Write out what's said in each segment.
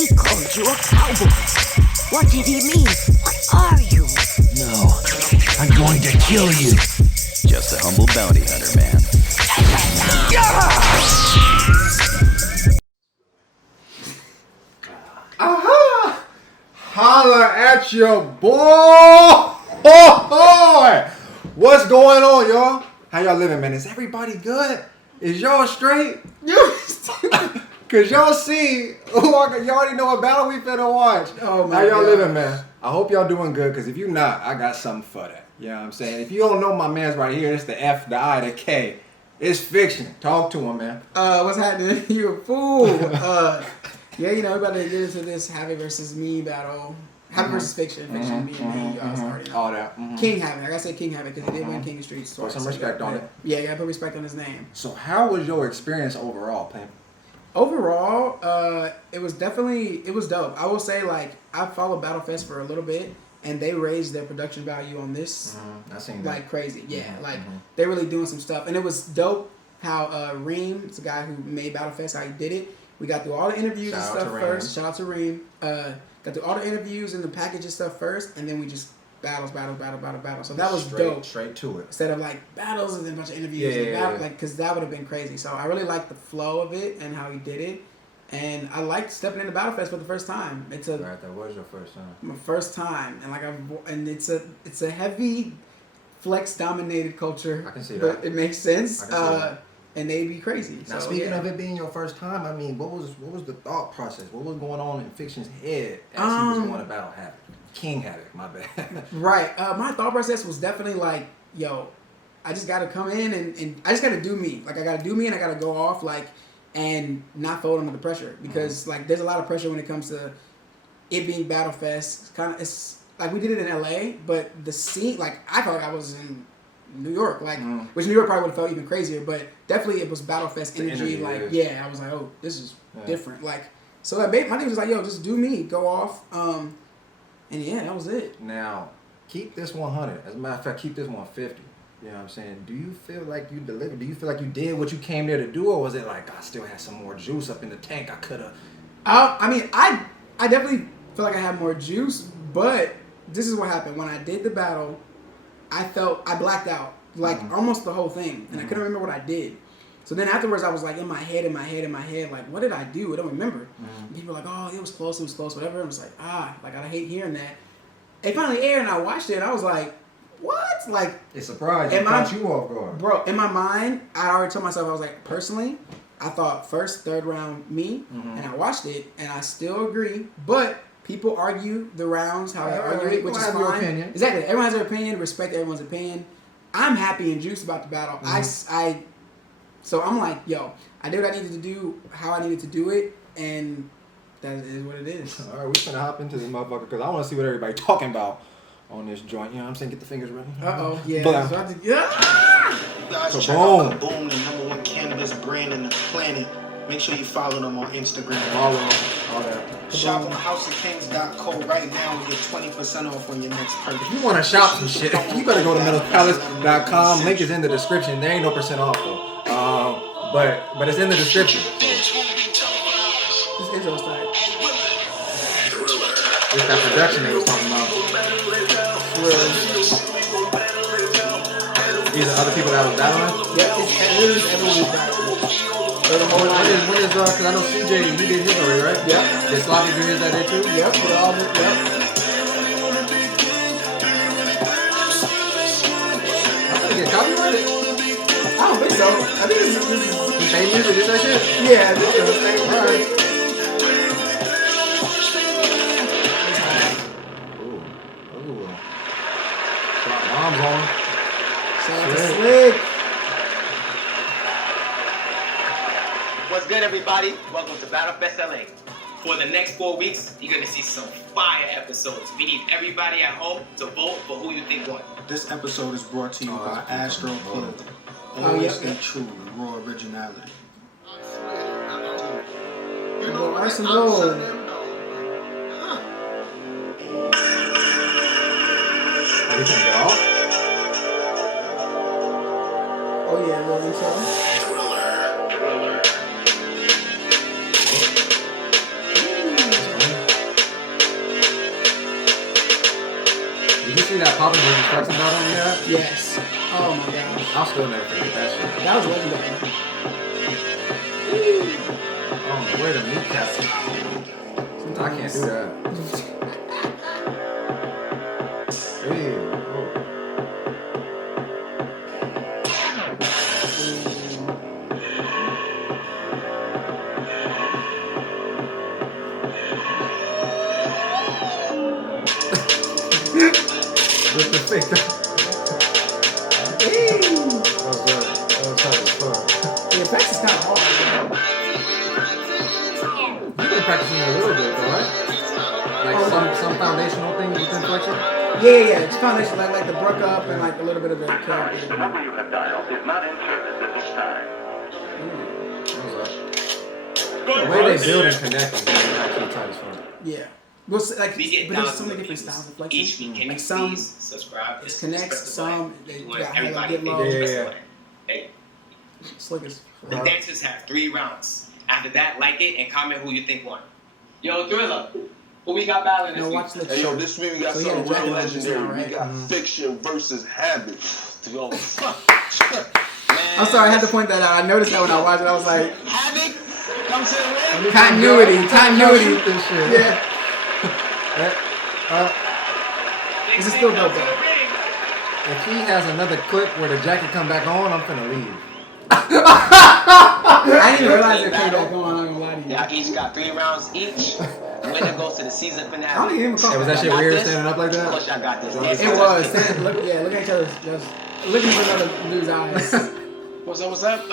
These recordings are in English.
He called you a cowboy. What did he mean? What are you? No, I'm going to kill you. Just a humble bounty hunter, man. Aha! Holla at your boy! What's going on, y'all? How y'all living, man? Is everybody good? Is y'all straight? Cause y'all see, y'all already know what battle we finna watch. Oh my How y'all God. living, man? I hope y'all doing good. Cause if you not, I got something for that. You know what I'm saying? If you don't know my man's right here, it's the F, the I, the K. It's Fikshun. Talk to him, man. What's happening? You a fool. Yeah, you know, we're about to get into this Havoc versus me battle. Havoc versus Fikshun. Fikshun being me. You guys already know. All that. King Havoc. I gotta say King Havoc because he did win King of Streets twice. Put some respect on it. Yeah, you gotta put respect on his name. So how was your experience overall, Pam? Overall, it was dope. I will say, like, I followed BattleFest for a little bit, and they raised their production value on this I seen that. like crazy. Yeah, they're really doing some stuff, and it was dope how Reem, it's a guy who made BattleFest, how he did it. We got through all the interviews and stuff first. Shout out to Reem. Got through all the interviews and the package and stuff first, and then we just battle. So that was dope. Straight to it. Instead of like battles and then a bunch of interviews, like because that would have been crazy. So I really liked the flow of it and how he did it, and I liked stepping into BattleFest for the first time. It's a Right, that was your first time. my first time, and it's a heavy flex dominated culture. I can see but that. it makes sense. I can see that. And they'd be crazy. Now, So, speaking yeah. of it being your first time, I mean, what was the thought process? What was going on in Fikshun's head as he was going about Havoc? King Havoc, my bad. Right. My thought process was definitely like, yo, I just got to come in and I just got to do me. Like, I got to do me and I got to go off, like, and not fold under the pressure. Because, like, there's a lot of pressure when it comes to it being BattleFest. It's like, we did it in LA, but the scene, like, I felt like I was in New York, like, which New York probably would have felt even crazier, but definitely it was BattleFest energy. Like, yeah, I was like, oh, this is different. Like, so my thing was like, yo, just do me, go off. And yeah, that was it. Now, keep this 100. As a matter of fact, keep this 150. You know what I'm saying? Do you feel like you delivered? Do you feel like you did what you came there to do, or was it like I still had some more juice up in the tank? I could have. I mean, I definitely feel like I had more juice, but this is what happened when I did the battle. I blacked out like almost the whole thing, and I couldn't remember what I did. So then afterwards, I was like in my head, like, what did I do? I don't remember. And people were like, oh, it was close, whatever. I was like, like, I hate hearing that. It finally aired, and I watched it, and I was like, what? Like, It surprised you, caught you off guard. Bro, in my mind, I already told myself, I was like, personally, I thought first, third round, me, and I watched it, and I still agree, but people argue the rounds, how they argue it, which is fine. Your opinion. Exactly. Everyone has their opinion. Respect everyone's opinion. I'm happy and juiced about the battle. So I'm like, yo, I did what I needed to do, how I needed to do it, and that is what it is. All right, we're gonna hop into this motherfucker because I want to see what everybody talking about on this joint. You know what I'm saying? Get the fingers ready. Yeah. But, So I had to, You guys So check out boom. Boom, the #1 cannabis brand in the planet. Make sure you follow them on Instagram. all that. Shop on houseofkings.co right now and get 20% off on your next purchase. If you want to shop some shit, you better go to metalpalace.com. Link is in the description. There ain't no % off though. But it's in the description. So this intro is tight. it's that production they was talking about. These are other people that was battling. Yeah, it's everyone's battle. When is because I know CJ he did his already, right? Yeah. Did Sloppy do his that day too? Yep, we're all yep. I think it copyrighted. I don't think so. I think this is He made music, did that shit? yeah, this is the same. Alright. Ooh. Drop bombs on him. Shout out to Slick. What's good, everybody? Welcome to BattleFest LA. For the next 4 weeks, you're gonna see some fire episodes. We need everybody at home to vote for who you think won. This episode is brought to you by that's Astro beautiful. Club. Oh, Always yep, stay yep. true with raw originality. Arsenal. Are we gonna get off? Oh yeah, little intro. Did you see that Papa versus Flexing battle we had? Yes. Oh my gosh. I'll still never forget that shit. That was legendary. Oh, where the kneecaps? I can't do that. Ew. With the fake. That was good. That was hard as fuck. The effects is kind of hard. You've been practicing a little bit, though, right? Like some foundational things you've been flexing? Yeah. It's foundation like the brook up and like a little bit of the character. The number you have dialed is not in service at this time. The way they build and connect is actually tight as fuck. Yeah. Well, like, We get but there's so thousands many of different views styles of each flexing. week. Can you Like some, please subscribe? it connects. Some they We want got hella everybody get to low. Yeah. Hey, Slickers. the dancers have 3 rounds. After that, like it and comment who you think won. Yo, Thriller, who we got battling this No, week? watch the Hey, yo, this week we got So he had something a real jacket on just now, legendary. right? We got Fik-Shun versus Havoc. Yo, I'm sorry, I had to point that out. I noticed that when I watched it. I was like, Havoc, come to the ring. continuity. This shit. Yeah. Big This is Big still come dope, to the though. ring. If he has another clip where the jacket come back on, I'm finna leave. I didn't even realize it came back on. I'm not gonna lie to you. Y'all each got 3 rounds each. Winner goes to the season finale. I don't even Hey, call was it. that shit weird standing up like Of course, that? y'all got this. It was. Look at each other. Just looking for another dude's eyes. What's up?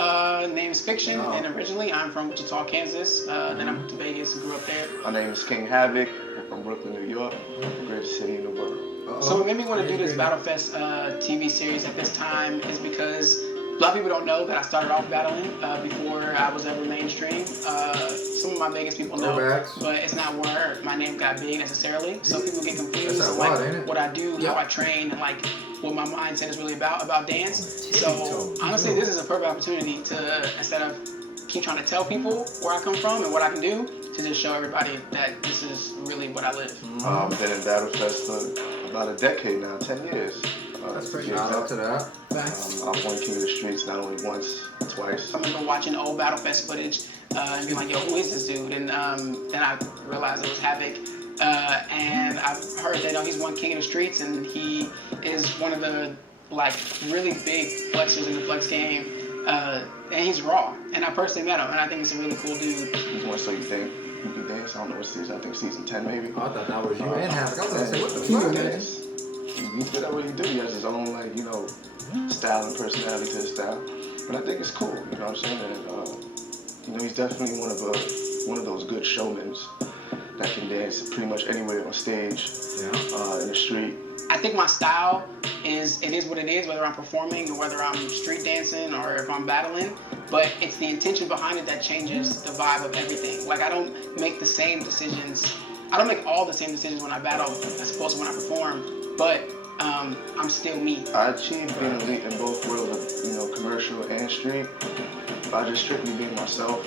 Name is Fik-Shun, and originally I'm from Wichita, Kansas. Then I moved to Vegas and grew up there. my name is King Havoc. I'm from Brooklyn, New York, the greatest city in the world. So what made me want to do this BattleFest TV series at this time is because a lot of people don't know that I started off battling before I was ever mainstream. Some of my Vegas people know, Throwbacks. but it's not where my name got big necessarily. So people get confused, That's that like wild, ain't it? what I do, how I train, and like what my mindset is really about dance. So honestly, this is a perfect opportunity to, instead of keep trying to tell people where I come from and what I can do, to just show everybody that this is really what I live. Been in BattleFest for about a decade now, 10 years. That's pretty Shout out to that. I've won King of the Streets not only once, twice. I remember watching old BattleFest footage and being like, yo, who is this dude? And then I realized it was Havoc. And I've heard that he's won King of the Streets, and he is one of the like really big flexers in the flex game. And he's raw. And I personally met him, and I think he's a really cool dude. He's one So You Think You Can Dance. I don't know what season. I think season 10 maybe. Oh, I thought that was you and Havoc. I was gonna say, what the Can you fuck? imagine? He's good at what he do. He has his own style and personality to his style. But I think it's cool. You know what I'm saying? And he's definitely one of those good showmen that can dance pretty much anywhere on stage, in the street. I think my style is what it is, whether I'm performing or whether I'm street dancing or if I'm battling. But it's the intention behind it that changes the vibe of everything. Like, I don't make the same decisions. I don't make all the same decisions when I battle as opposed to when I perform. But I'm still me. I achieved being elite in both worlds of, commercial and street by just strictly being myself,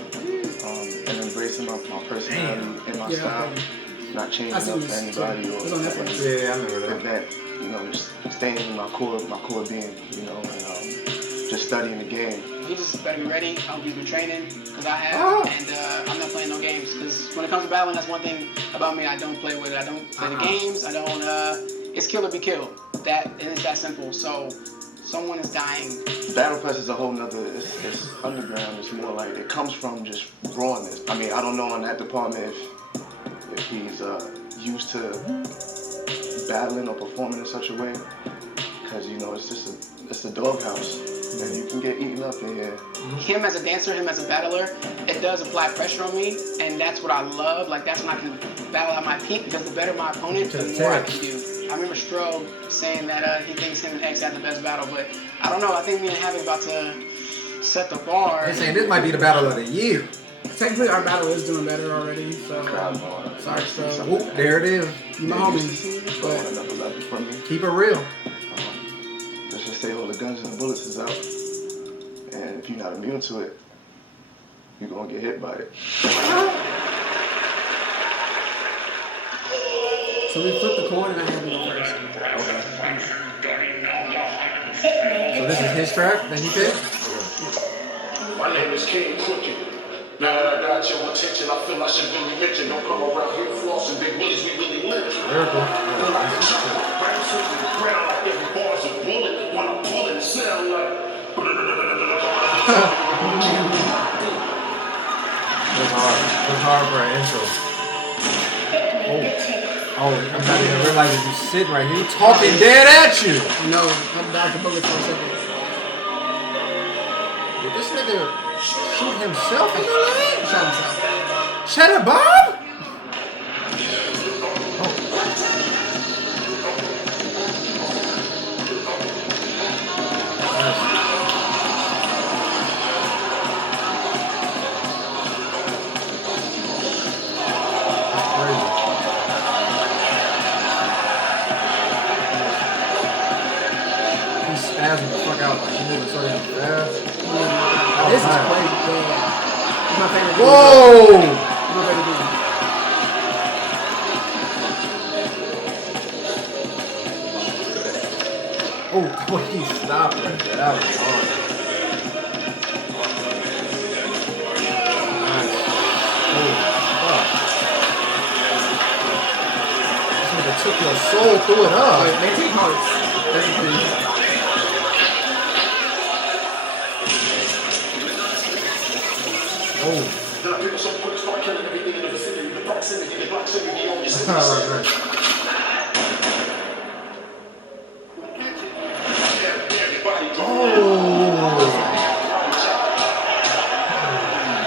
and embracing my personality and my style, not changing up for anybody or It's on Netflix. Yeah, I remember that. event. Just staying in my core being, and just studying the game. He just better be ready. I hope he's been training, because I have, and I'm not playing no games. Because when it comes to battling, that's one thing about me. I don't play with it. I don't play the games. I don't. It's kill or be killed. It is that simple. So someone is dying. BattleFest is a whole nother. It's underground. It's more like it comes from just rawness. I mean, I don't know in that department if he's used to battling or performing in such a way, because it's a doghouse. And you can get eaten up in here. Him as a dancer, him as a battler, it does apply pressure on me, and that's what I love. Like, that's when I can battle at my peak, because the better my opponent, the more I can do. I remember Strobe saying that he thinks him and X had the best battle, but I don't know. I think me and Havoc about to set the bar. They're saying this might be the battle of the year. Technically, our battle is doing better already. So sorry, Strobe. Whoop, there it is. You my homie, but Another level from me. Keep it real. Let's just say all the guns and the bullets is out. And if you're not immune to it, you're gonna get hit by it. So we flip the coin and I have to go first. Okay. So this is his track that he picked? My name is King Crooked. Now that I got your attention, I feel I should really mention. Don't come around here flossing big willies, we really live. Lyrical. Ground like every bar's a bullet. When I'm pulling, it sound like. It's hard for an intro. Oh, I'm not even realizing you sitting right here. He's talking dead at you. No, I'm dodged the bullet for a second. Did this nigga shoot himself in the leg? Shot himself. Shut up, Bob! Spazzing the fuck out, like he moving so damn fast. This is crazy. Yeah. It's my favorite. Whoa! My favorite game. Oh, the way he stopped right there, that was hard. Nice. Holy fuck. This nigga took your soul through it up. They take hearts. That's the thing. Oh.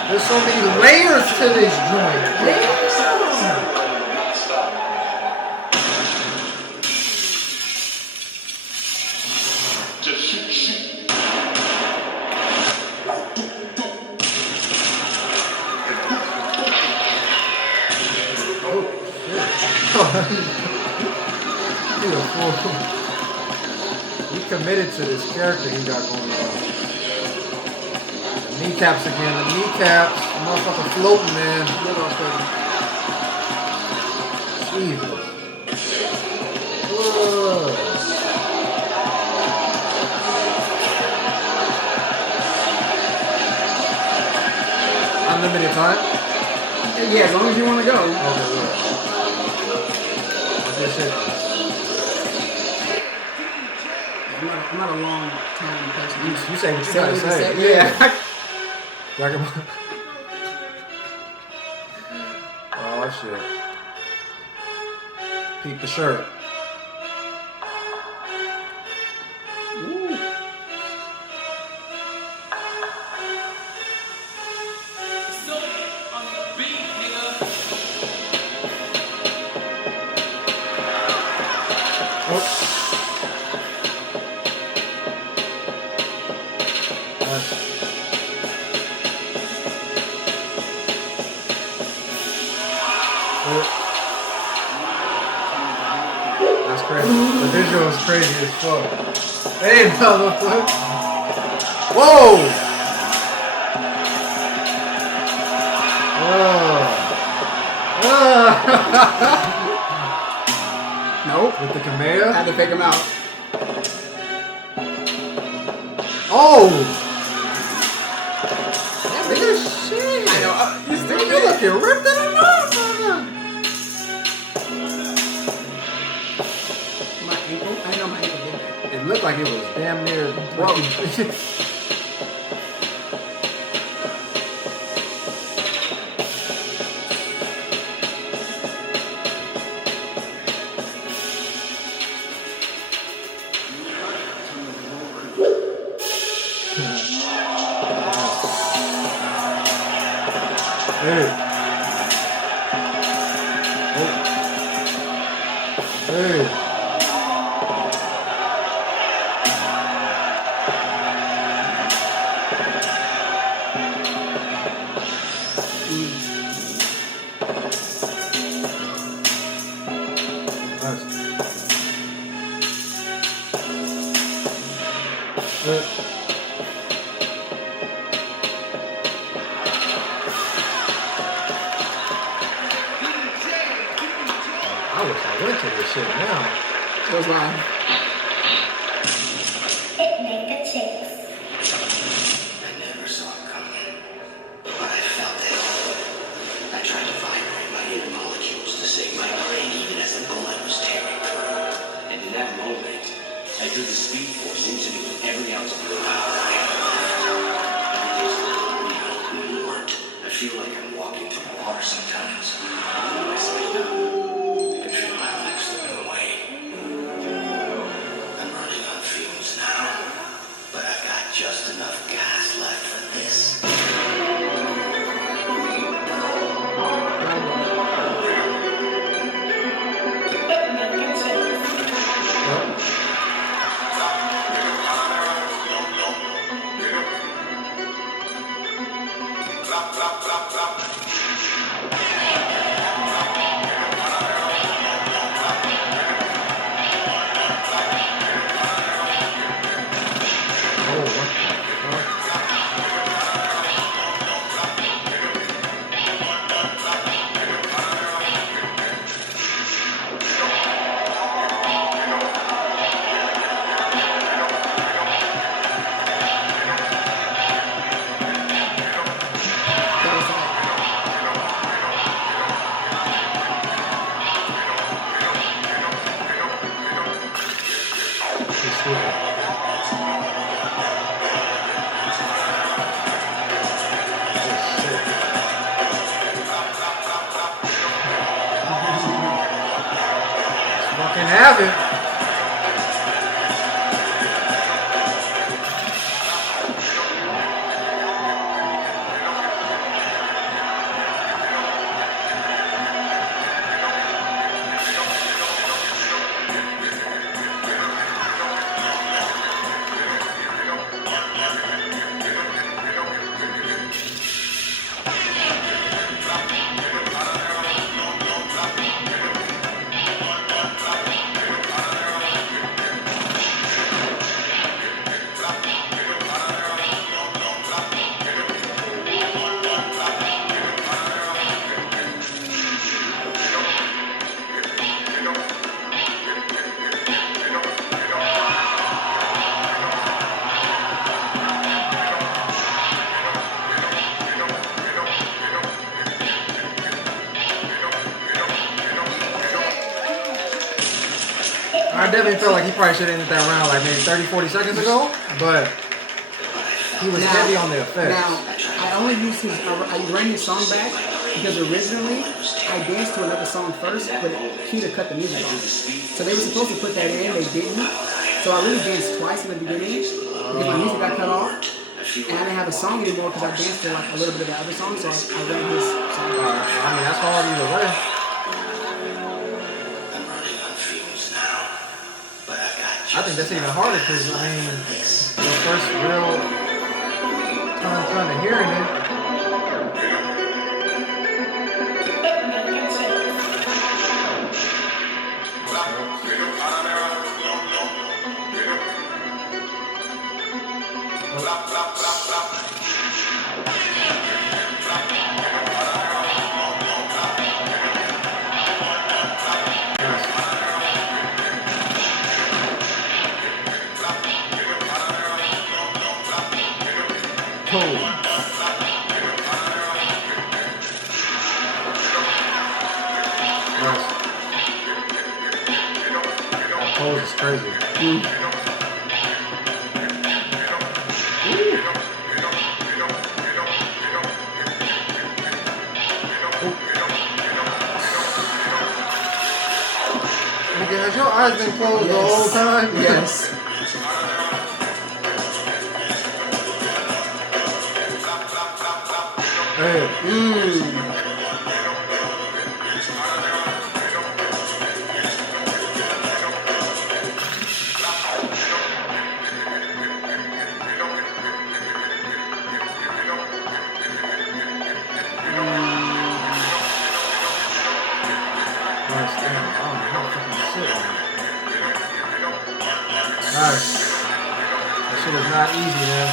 There's so many layers to this joint. He committed to this character he got going on. The kneecaps again, the kneecaps. The motherfucker floating, man. Jesus. Whoa. Unlimited time? Yeah, as long as you want to go. Okay, good. Shit. I'm not a long time person. You say what you gotta say. Yeah. Oh shit. Peep the shirt. Ooh. That's crazy. The visual is crazy as fuck. Hey, motherfucker. Whoa! Nope. With the Kamea? I had to fake him out. Oh! That nigga shit. I know. You still you looking ripped in the motherfucker. My ankle? I know my ankle did that. It looked like it was damn near broken. Hey. Oh. Hey. I wish I went to this shit now. So it's live. I never saw it coming, but I felt it. I tried to vibrate my inner molecules to save my brain even as the bullet was tearing through. And in that moment, I drew the speed force into me with every ounce of willpower I had left. Everything's little warped. I feel like I'm walking through water sometimes. When I slow down, I can feel my life slipping away. I'm running on fumes now, but I've got just enough gas left for this. Fucking Havoc. I definitely felt like he probably should have ended that round like maybe 30, 40 seconds ago, but he was heavy on the effects. Now, I only used his, I ran his song back because originally I danced to another song first, but Keita cut the music off. So they were supposed to put that in, they didn't. So I really danced twice in the beginning because my music got cut off. And I didn't have a song anymore because I danced to like a little bit of the other song, so I ran his song. I mean, that's hard either way. I think that's even harder because, I mean, the first real time to hearing it. That pose is crazy. Nigga, has your eyes been closed the whole time? Yes. Hey. Nice. That shit is not easy, man.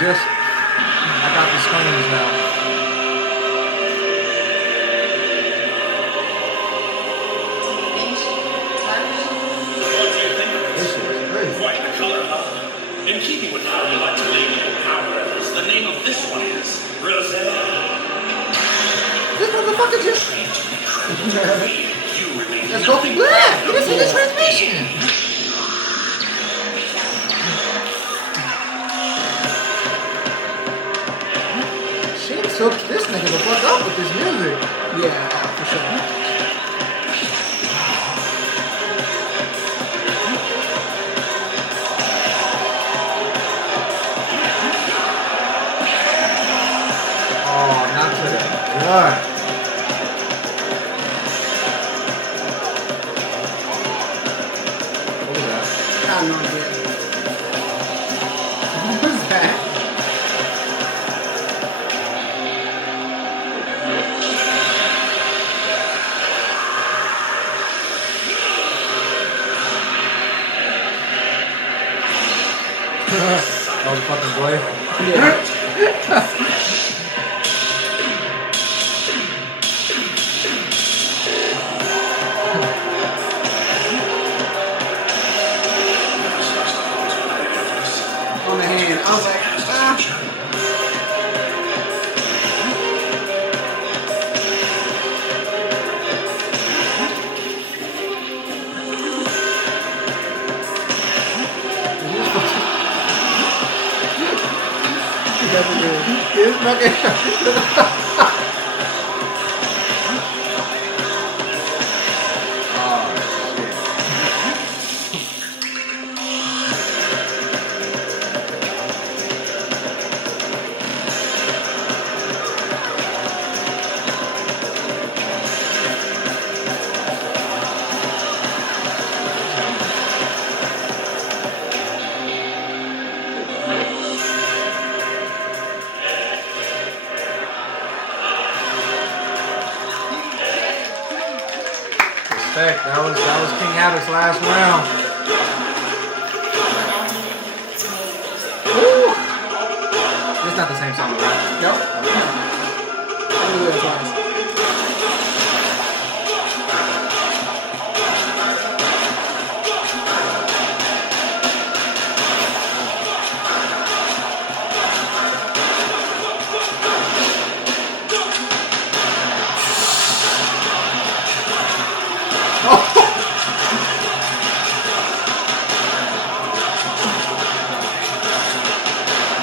got the screens now. This shit is crazy. Quite the color, huh? In keeping with how we like to label power levels, the name of this one is Rosetta. This motherfucker just. You remain Let's go for black. Let me see the transmission. She took this nigga the fuck up with this music. Yeah, for sure. Oh, not to the gut. What was that? I have no idea. What was that? That was a fucking boy. Yeah. On the hand. I was like, ah. This fucking. Respect. That was King Havoc's last round. Ooh. It's not the same song, right? Nope. I knew that twice.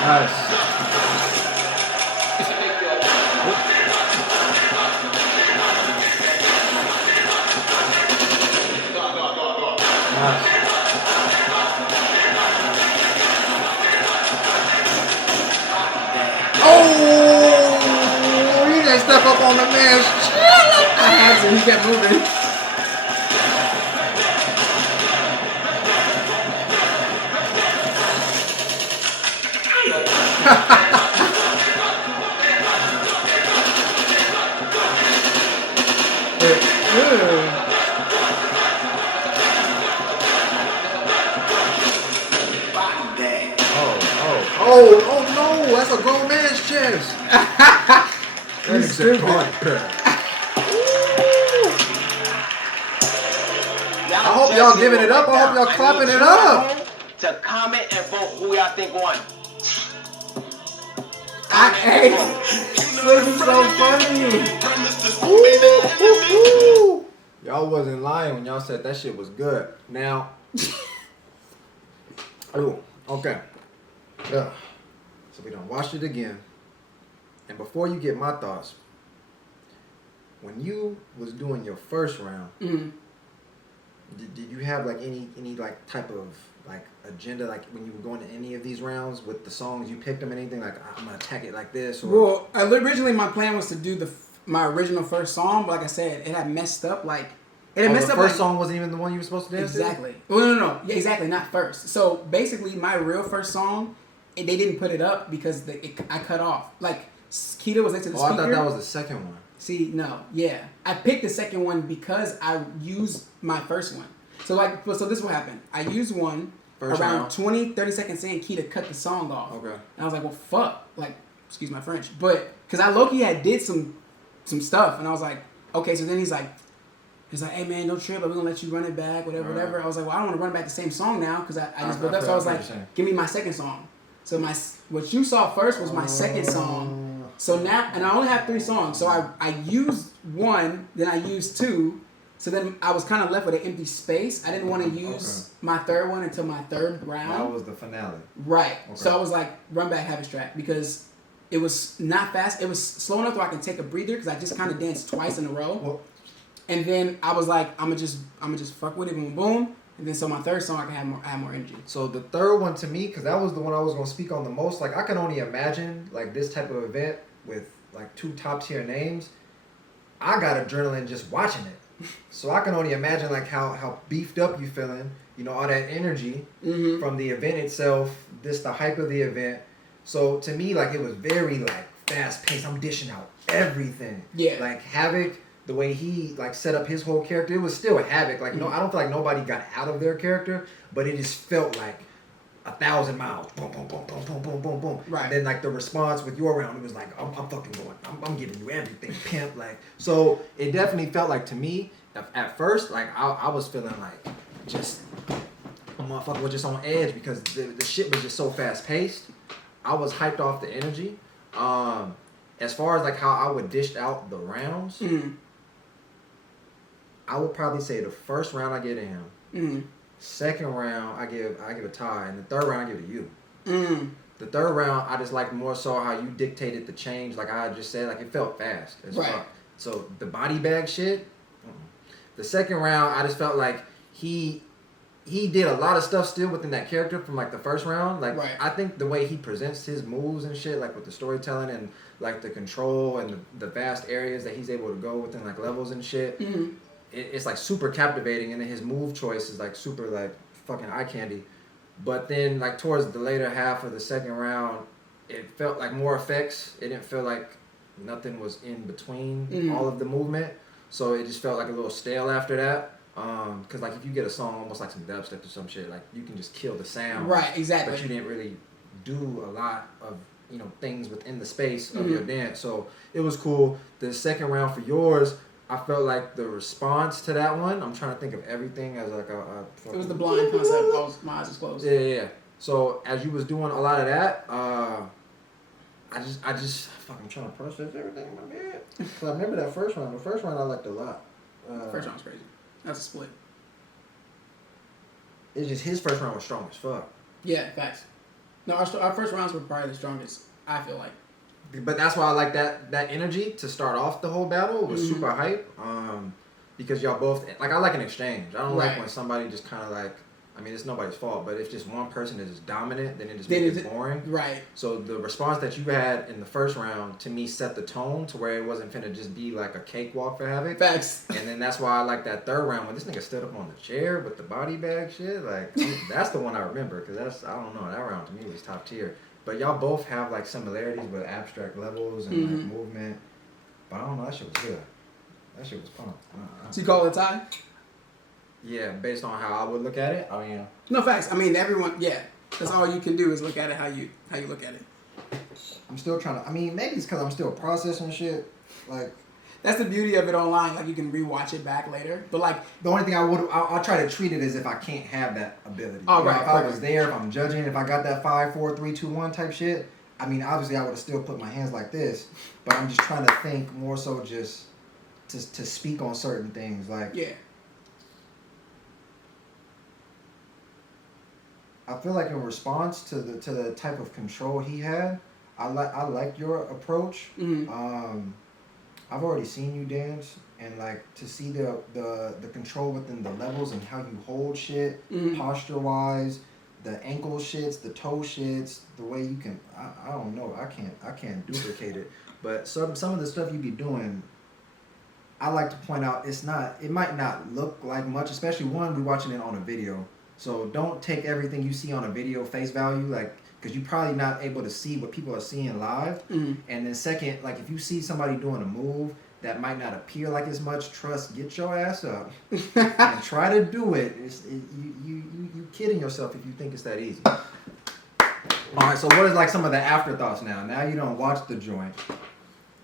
Nice. Nice. Oh, you didn't step up on the man's chin. I had to. He kept moving. Oh no, that's a grown man's chest. That's stupid. I hope y'all giving it up. I hope y'all clapping it up. To comment and vote who y'all think won. Hey, this is so funny. Y'all wasn't lying when y'all said that shit was good. Now, oh, okay. Yeah. So we done watched it again. And before you get my thoughts, when you was doing your first round, did you have like any like type of like agenda, like when you were going to any of these rounds with the songs you picked them, anything like I'm gonna attack it like this? Or? Well, originally my plan was to do my original first song, but like I said, it had messed up. Like it had messed the up. First like, song wasn't even the one you were supposed to dance to? Exactly. Well, no. Yeah, exactly. Not first. So basically, my real first song, they didn't put it up because I cut off. Like Keita was next to the speaker. I thought that was the second one. See, no, yeah, I picked the second one because I used my first one. So this is what happened. I used one, around 20, 30 seconds in, Keita cut the song off. Okay. And I was like, well, fuck. Like, excuse my French. But, because I low-key had did some stuff. And I was like, okay. So then he's like, hey, man, don't trip. We're going to let you run it back, whatever. I was like, well, I don't want to run back the same song now because I just built up. So I was like, give me my second song. So what you saw first was my second song. So now, and I only have 3 songs. So I used 1, then I used 2. So then I was kind of left with an empty space. I didn't want to use my 3rd one until my 3rd round. That was the finale. Right. Okay. So I was like, run back Havoc track because it was not fast. It was slow enough where I can take a breather because I just kind of danced twice in a row. Well, and then I was like, I'm gonna just fuck with it, boom, boom. And then so my 3rd song I can have more energy. So the 3rd one to me, because that was the one I was gonna speak on the most. Like I can only imagine like this type of event with like 2 top tier names. I got adrenaline just watching it. So I can only imagine like how beefed up you feeling, you know, all that energy from the event itself, the hype of the event. So to me, like it was very like fast paced. I'm dishing out everything. Yeah. Like Havoc, the way he like set up his whole character, it was still Havoc. Like no, I don't feel like nobody got out of their character, but it just felt like 1,000 miles. Boom, boom, boom, boom, boom, boom, boom, boom. Right. And then like the response with your round, it was like, I'm fucking going. I'm giving you everything, pimp. Like so, it definitely felt like to me at first, like I was feeling like just a motherfucker was just on edge because the shit was just so fast paced. I was hyped off the energy. As far as like how I would dish out the rounds, I would probably say the first round I give to him. Second round, I give a tie, and the 3rd round I give to you. The 3rd round, I just like more so how you dictated the change. Like I just said, like it felt fast as fuck. So the body bag shit. The second round, I just felt like he did a lot of stuff still within that character from like the first round. Like I think the way he presents his moves and shit, like with the storytelling and like the control and the vast areas that he's able to go within like levels and shit. It's like super captivating, and then his move choice is like super like fucking eye candy. But then like towards the later half of the second round, it felt like more effects. It didn't feel like nothing was in between all of the movement. So it just felt like a little stale after that. Because like if you get a song almost like some dubstep or some shit, like you can just kill the sound. Right, exactly. But you didn't really do a lot of, you know, things within the space of your dance. So it was cool. The second round for yours, I felt like the response to that one, I'm trying to think of everything as like it was the blind concept. My eyes was closed. Yeah. So as you was doing a lot of that, I just fuck, I'm trying to process everything in my head. So I remember that first round. The first round I liked a lot. First round was crazy. That's a split. It's just his first round was strong as fuck. Yeah, facts. No, our first rounds were probably the strongest, I feel like. But that's why I like that energy to start off the whole battle. It was super hype. Because y'all both, like, I like an exchange. I don't like when somebody just kind of like, I mean, it's nobody's fault, but if just one person is just dominant, then it just makes it boring. Right. So the response that you had in the first round, to me, set the tone to where it wasn't finna just be like a cakewalk for Havoc. Facts. And then that's why I like that 3rd round when this nigga stood up on the chair with the body bag shit. Like, that's the one I remember, because that's, I don't know, that round to me was top tier. But y'all both have like similarities with abstract levels and like movement. But I don't know, that shit was good. That shit was fun. So you call it a tie? Yeah, based on how I would look at it. Oh yeah. No, facts. I mean, everyone. Yeah, that's all you can do is look at it how you look at it. I'm still trying to. I mean, maybe it's because I'm still processing shit. Like, that's the beauty of it online. Like you can rewatch it back later. But like the only thing I'll try to treat it as if I can't have that ability. Oh, you know, right. If I was there, if I'm judging, if I got that 5, 4, 3, 2, 1 type shit. I mean, obviously I would have still put my hands like this, but I'm just trying to think more so just to speak on certain things. Like, yeah. I feel like in response to the type of control he had, I like your approach. I've already seen you dance, and like to see the control within the levels and how you hold shit, posture wise, the ankle shits, the toe shits, the way you can. I don't know. I can't duplicate it. But some of the stuff you be doing, I like to point out it might not look like much, especially one, we watching it on a video. So don't take everything you see on a video face value, like, because you're probably not able to see what people are seeing live. And then second, like if you see somebody doing a move that might not appear like as much, get your ass up and try to do it. You kidding yourself if you think it's that easy. All right, so what is like some of the afterthoughts now? Now you don't watch the joint.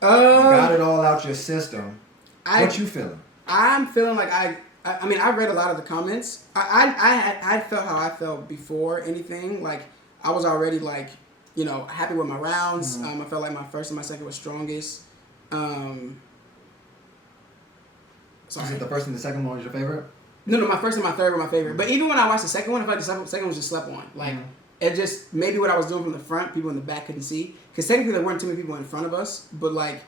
You got it all out your system. What you feeling? I'm feeling like I mean, I read a lot of the comments. I felt how I felt before anything. Like, I was already, like, you know, happy with my rounds. I felt like my first and my second was strongest. Is it the first and the second one was your favorite? No, my first and my third were my favorite. But even when I watched the second one, I felt like the second one was just slept on. Like, it just, maybe what I was doing from the front, people in the back couldn't see. Because technically there weren't too many people in front of us. But, like...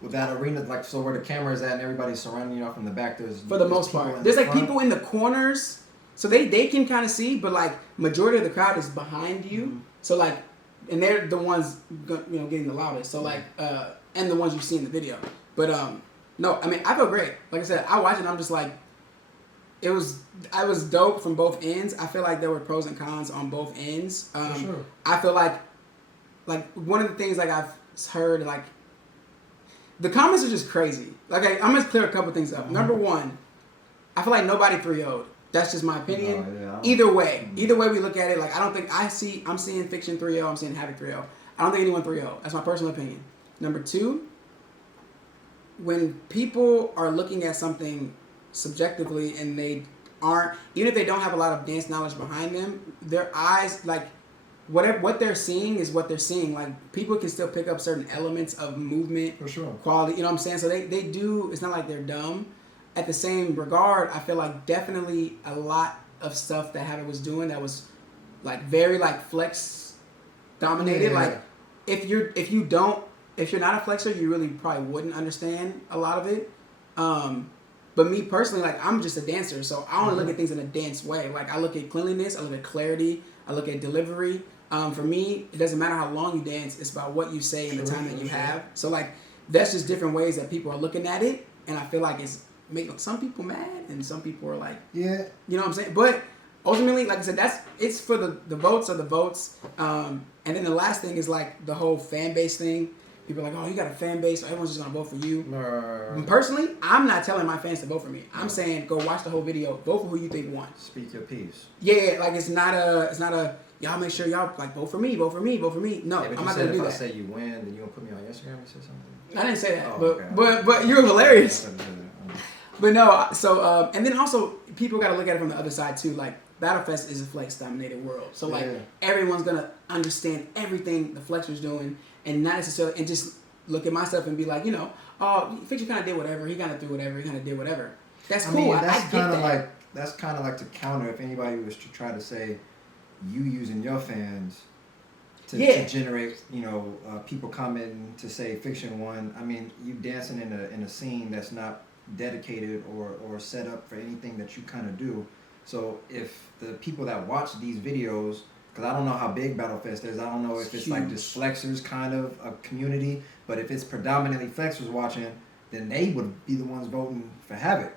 With that arena, like, so where the camera is at and everybody's surrounding you off in the back, for the most part. There's, like, people in the corners. So they can kind of see, but, like, majority of the crowd is behind you. So, like, and they're the ones, you know, getting the loudest. So, like, and the ones you see in the video. But, no, I mean, I feel great. Like I said, I watch it and I'm just like, I was dope from both ends. I feel like there were pros and cons on both ends. For sure. I feel like one of the things like I've heard, like, the comments are just crazy. Like, I'm going to clear a couple things up. Number one, I feel like nobody 3-0'd. That's just my opinion. Either way we look at it, like, I don't think I'm seeing Fikshun 3-0, I'm seeing Havoc 3-0. I don't think anyone 3-0. That's my personal opinion. Number two, when people are looking at something subjectively and they aren't, even if they don't have a lot of dance knowledge behind them, their eyes, like, what they're seeing is what they're seeing. Like, people can still pick up certain elements of movement, for sure, quality, you know what I'm saying? So they do, it's not like they're dumb. At the same regard, I feel like definitely a lot of stuff that Havoc was doing that was, like, very, like, flex dominated. Yeah. Like, if you're not a flexor, you really probably wouldn't understand a lot of it. But me personally, like, I'm just a dancer, so I only look at things in a dance way. Like, I look at cleanliness, I look at clarity, I look at delivery. For me, it doesn't matter how long you dance, it's about what you say and the time that you have. So, like, that's just different ways that people are looking at it, and I feel like it's making some people mad, and some people are like, yeah, you know what I'm saying? But ultimately, like I said, it's for the votes are the votes. And then the last thing is, like, the whole fan base thing. People are like, oh, you got a fan base, so everyone's just gonna vote for you. Personally, I'm not telling my fans to vote for me. I'm saying go watch the whole video, vote for who you think won. Speak your piece. Yeah, like, it's not a y'all make sure y'all, like, vote for me. No, yeah, I'm not gonna do that. If I say you win, then you gonna put me on Instagram and say something? I didn't say that, okay. but you're hilarious. But no, so and then also people got to look at it from the other side too. Like, BattleFest is a flex-dominated world, so like everyone's gonna understand everything the flexor's doing, and not necessarily, and just look at my stuff and be like, you know, oh, Fikshun kind of did whatever, he kind of threw whatever, he kind of did whatever. That's cool. I mean, that's kind of like to counter if anybody was to try to say you using your fans to generate, you know, people commenting to say Fikshun won. I mean, you dancing in a scene that's not dedicated or set up for anything that you kind of do. So if the people that watch these videos, because I don't know how big BattleFest is, I don't know if it's like just flexors kind of a community, but if it's predominantly flexors watching, then they would be the ones voting for Havoc.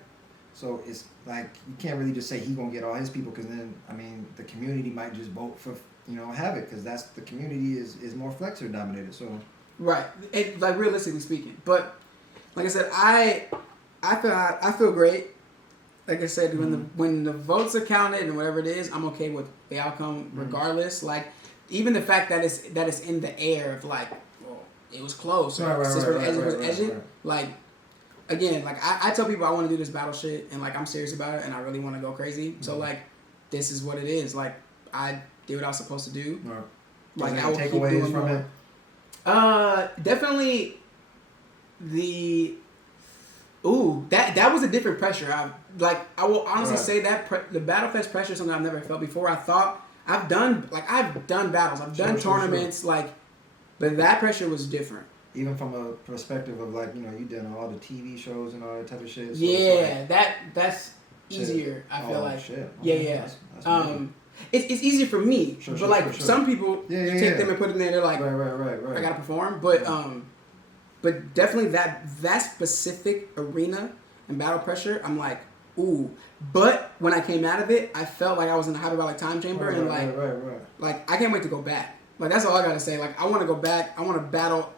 So it's like, you can't really just say he's gonna get all his people, because then, I mean, the community might just vote for, you know, Havoc, because that's, the community is more flexor dominated. So right, it, like, realistically speaking. But like I said, I feel great. Like I said, when the votes are counted and whatever it is, I'm okay with the outcome regardless. Like, even the fact that it's in the air of, like, well, it was close. Right. Like, again, like, I tell people I want to do this battle shit, and, like, I'm serious about it, and I really want to go crazy. So, like, this is what it is. Like, I did what I was supposed to do. Right. Like, I will keep doing from it. Definitely the. Ooh, that was a different pressure. I will honestly say that the BattleFest pressure is something I've never felt before. I thought I've done battles, I've done tournaments, like, but that pressure was different. Even from a perspective of, like, you know, you done all the TV shows and all that type of shit. So yeah, like, that's easier. I feel like. Shit. Yeah. It's easier for me, but some people take them and put them there. They're like, right. I gotta perform, but definitely that specific arena and battle pressure, I'm like, ooh. But when I came out of it, I felt like I was in the hyperbolic time chamber, and like I can't wait to go back. Like, that's all I gotta say. Like, I want to go back. I want to battle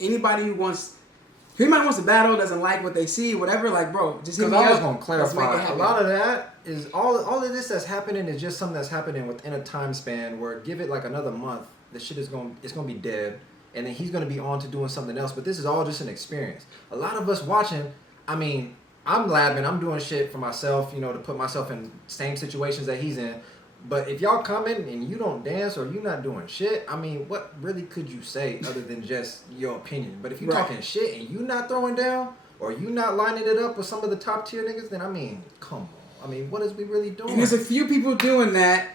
anybody who wants He might wants to battle, doesn't like what they see, whatever. Like, bro, just hit me up. I was gonna Let's make it clarify. A happen. lot of that is all of this that's happening is just something that's happening within a time span where give it like another month, the shit is gonna be dead, and then he's gonna be on to doing something else. But this is all just an experience. A lot of us watching. I mean, I'm labbing. I'm doing shit for myself, to put myself in same situations that he's in. But if y'all come in and you don't dance or you're not doing shit, I mean, what really could you say other than just your opinion? But if you're talking shit and you not throwing down or you not lining it up with some of the top tier niggas, then I mean, come on. I mean, what is we really doing? And there's a few people doing that,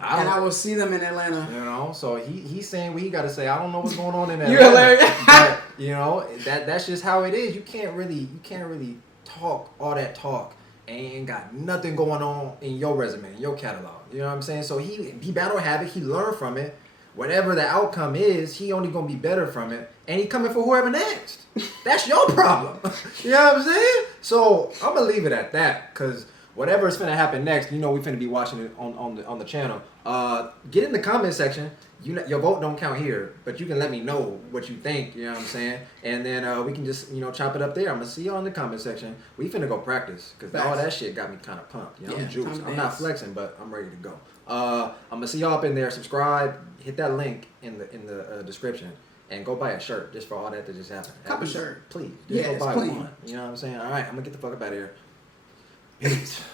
and I will see them in Atlanta. So he's saying what he got to say. I don't know what's going on in Atlanta. You're hilarious. But that's just how it is. You can't really talk all that talk and ain't got nothing going on in your resume, in your catalog. You know what I'm saying? So he battled Havoc, he learned from it. Whatever the outcome is, he only gonna be better from it. And he coming for whoever next. That's your problem. You know what I'm saying? So I'm gonna leave it at that, cause whatever is finna happen next, we finna be watching it on the channel. Get in the comment section. Your vote don't count here, but you can let me know what you think, you know what I'm saying? And then we can just, chop it up there. I'm gonna see y'all in the comment section. We finna go practice, because all that shit got me kind of pumped. I'm juiced. I'm not flexing, but I'm ready to go. I'm gonna see y'all up in there. Subscribe, hit that link in the description, and go buy a shirt just for all that just happened. Cop a shirt. Please. Just go buy one. You know what I'm saying? All right, I'm gonna get the fuck up out of here. Peace.